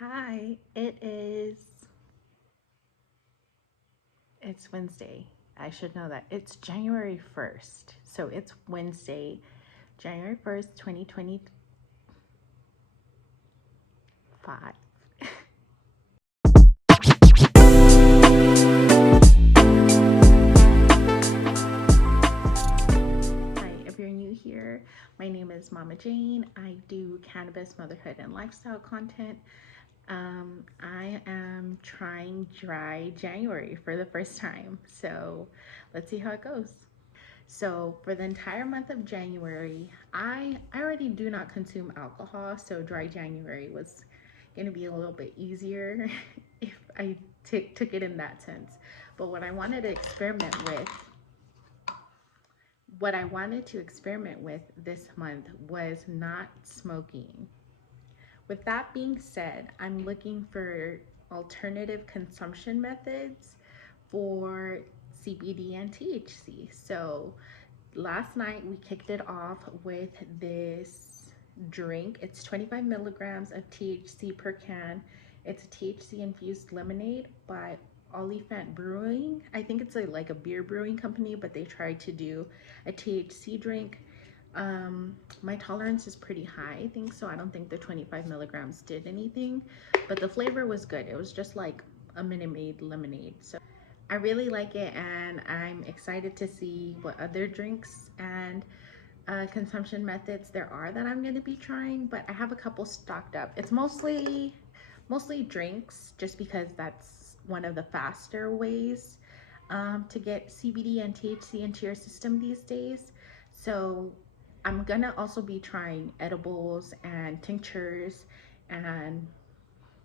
Hi, it's Wednesday. I should know that. It's January 1st. So it's Wednesday, January 1st, 2025. Hi, if you're new here, my name is Mama Jane. I do cannabis, motherhood, and lifestyle content. I am trying dry January for the first time. So let's see how it goes. So for the entire month of January, I already do not consume alcohol, so dry January was gonna be a little bit easier if I took it in that sense. But what I wanted to experiment with this month was not smoking. With that being said, I'm looking for alternative consumption methods for CBD and THC. So last night we kicked it off with this drink. It's 25 milligrams of THC per can. It's a THC infused lemonade by Olifant Brewing. I think it's like a beer brewing company, but they tried to do a THC drink. My tolerance is pretty high, I think, so I don't think the 25 milligrams did anything, but the flavor was good. It was just like a Minute Maid lemonade. So I really like it, and I'm excited to see what other drinks and consumption methods there are that I'm going to be trying. But I have a couple stocked up. It's mostly drinks, just because that's one of the faster ways to get CBD and THC into your system these days. So I'm gonna also be trying edibles and tinctures and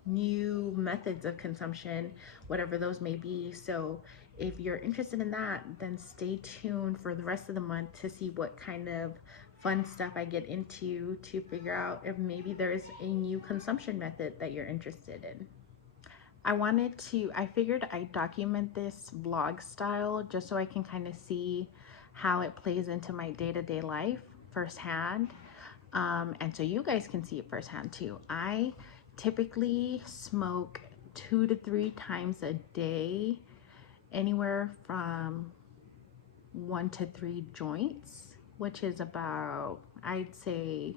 new methods of consumption, whatever those may be. So if you're interested in that, then stay tuned for the rest of the month to see what kind of fun stuff I get into to figure out if maybe there's a new consumption method that you're interested in. I figured I'd document this vlog style just so I can kind of see how it plays into my day-to-day life firsthand. And so you guys can see it firsthand too. I typically smoke 2 to 3 times a day, anywhere from 1 to 3 joints, which is about, I'd say,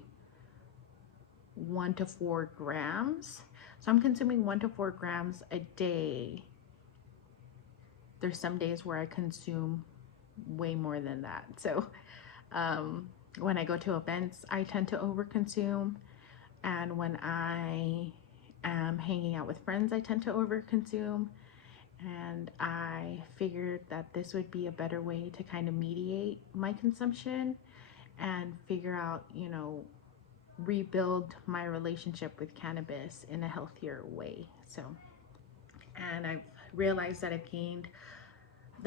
1 to 4 grams. So I'm consuming 1 to 4 grams a day. There's some days where I consume way more than that. So when I go to events, I tend to overconsume. And when I am hanging out with friends, I tend to overconsume. And I figured that this would be a better way to kind of mediate my consumption and figure out, rebuild my relationship with cannabis in a healthier way. So, and I've realized that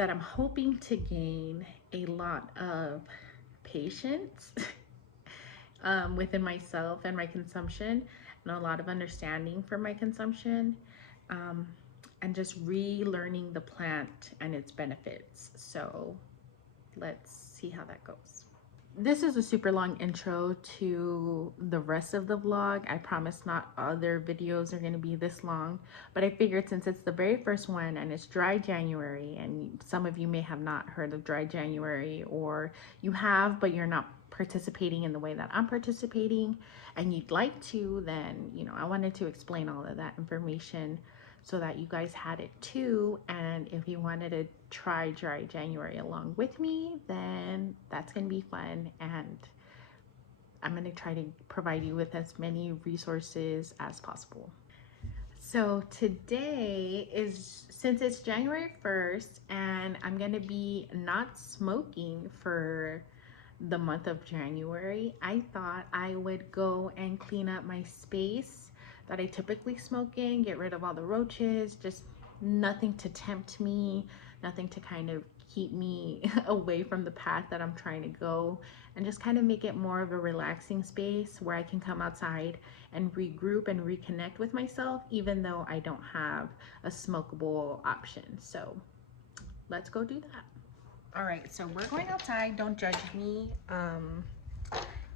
I'm hoping to gain a lot of patience within myself and my consumption, and a lot of understanding for my consumption, um, and just relearning the plant and its benefits. So let's see how that goes. This is a super long intro to the rest of the vlog. I promise not other videos are going to be this long, but I figured since it's the very first one and it's dry January, and some of you may have not heard of dry January, or you have but you're not participating in the way that I'm participating and you'd like to, then I wanted to explain all of that information so that you guys had it too. And if you wanted to try dry January along with me, then that's gonna be fun, and I'm gonna try to provide you with as many resources as possible. So today is, since it's January 1st and I'm gonna be not smoking for the month of January, I thought I would go and clean up my space that I typically smoke in, get rid of all the roaches, just nothing to tempt me, nothing to kind of keep me away from the path that I'm trying to go, and just kind of make it more of a relaxing space where I can come outside and regroup and reconnect with myself, even though I don't have a smokable option. So let's go do that. All right, so we're going outside. Don't judge me.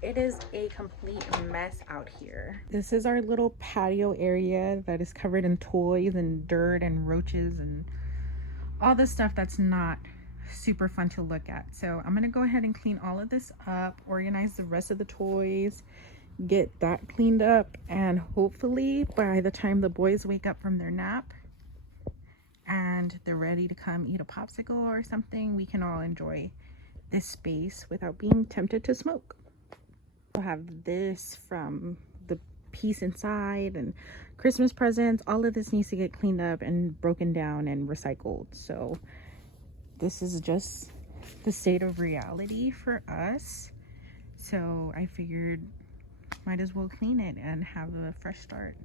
It is a complete mess out here. This is our little patio area that is covered in toys and dirt and roaches and all this stuff that's not super fun to look at. So I'm gonna go ahead and clean all of this up, organize the rest of the toys, get that cleaned up, and hopefully by the time the boys wake up from their nap and they're ready to come eat a popsicle or something, we can all enjoy this space without being tempted to smoke. We'll have this from the piece inside and Christmas presents. All of this needs to get cleaned up and broken down and recycled. So this is just the state of reality for us. So I figured might as well clean it and have a fresh start.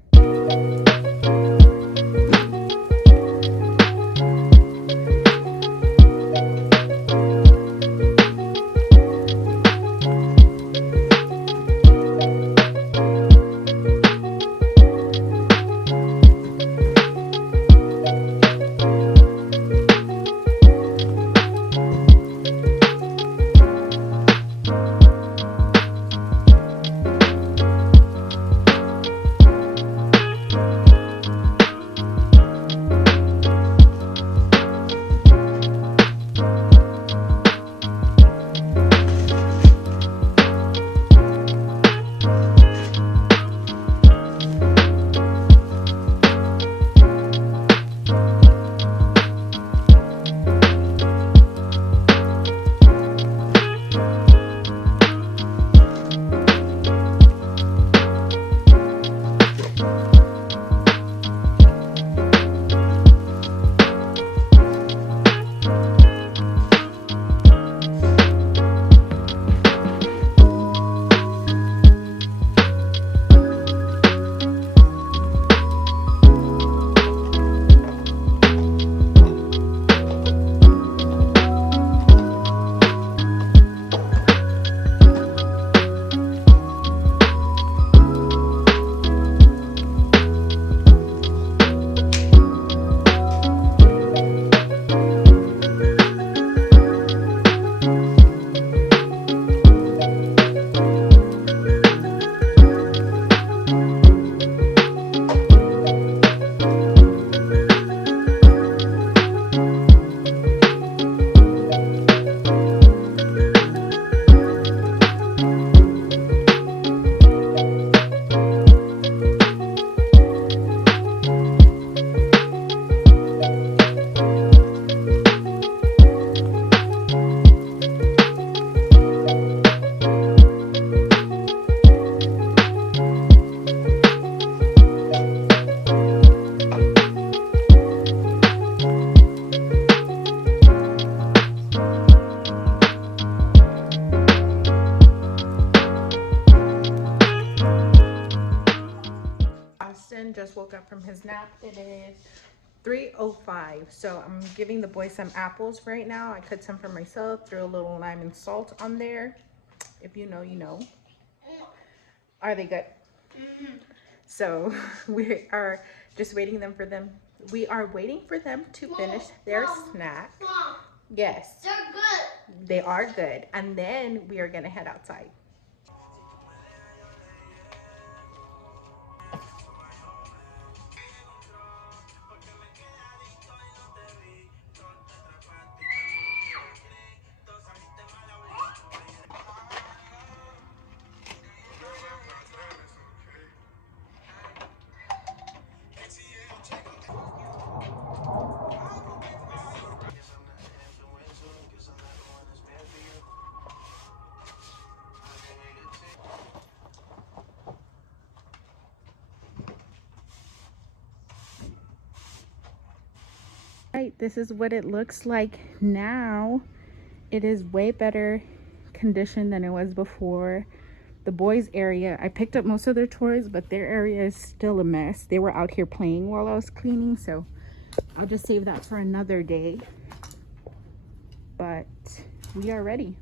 Just woke up from his nap. It is 3:05, so I'm giving the boys some apples right now. I cut some for myself, threw a little lime and salt on there. If you know, you know. Are they good? So we are just waiting for them. We are waiting for them to finish their snack. Yes, they're good. They are good, and then we are gonna head outside. Right, this is what it looks like now. It is way better condition than it was before. The boys area, I picked up most of their toys, but their area is still a mess. They were out here playing while I was cleaning, so I'll just save that for another day. But we are ready.